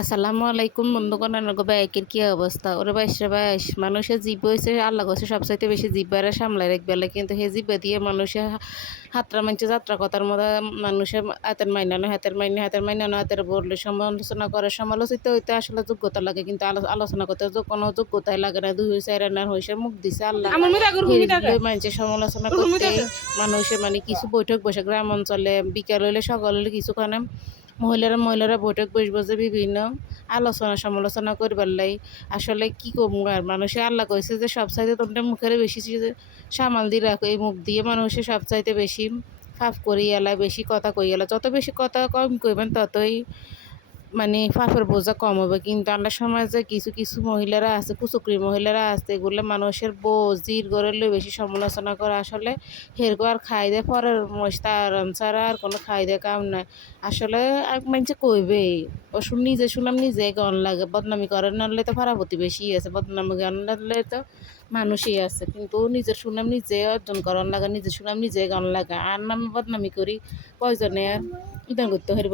আসসালামু আলাইকুম বন্ধুগণ, আনগো বাইকের কি অবস্থা? ওরে বাইশ রে বাইশ, মানুষের জিব হয়েছে আল্লাহ কাছে সবচাইতে বেশি জিব্বারে সামলাই রাখবে, কিন্তু হে জিব্বা দিয়ে মানুষে হাতরা মানছে যাত্রা কথার মধ্যে মানুষে হাতের মাইনানো হাতের বললে সমালোচনা করে। সমালোচিত হইতে আসলে যোগ্যতা লাগে, কিন্তু আলোচনা করতে কোনো যোগ্যতাই লাগে না। দুই হয়েছে রান্নার হয়েছে মুখ দিছে আল্লাহ হেরিগুলো মানছে সমালোচনা করতে। মানুষে মানে কিছু বৈঠক বসে গ্রাম অঞ্চলে বিকাল হইলে সকাল হইলে কিছুখানে মহিলারা বৈঠক বসবো যে বিভিন্ন আলোচনা সমালোচনা করবার লাই। আসলে কি কম আর মানুষে আল্লাহ কইছে যে সব চাইতে তোমরা মুখের বেশি সামাল দিয়ে রাখো, এই মুখ দিয়ে মানুষে সব চাইতে বেশি ফাফ করি এলা, বেশি কথা কই এলা। যত বেশি কথা কম কইবেন ততই মানে ফাফের বোঝা কম হবে। কিন্তু আমরা সমাজে কিছু কিছু মহিলারা আছে, কুচক্রী মহিলারা আছে, এগুলো মানুষের বোঝ জির গড়ে বেশি সমালোচনা করে। আসলে হেরগো আর খাই দে পরের তার ছাড়া আর কোনো খাই দে কাম নাই। আসলে মানুষে কইবে নিজে শুনলাম নিজে গন লাগে, বদনামি করে নাহলে তো ভাড়া প্রতিবেশী আছে, বদনামি গান নাহলে তো মানুষই আছে। কিন্তু নিজের শুনলাম নিজে অর্জন করার লাগে, নিজে শুনলাম নিজে গান লাগা আর নামে বদনামি করি কয়জনে আর উদান করতে হইব।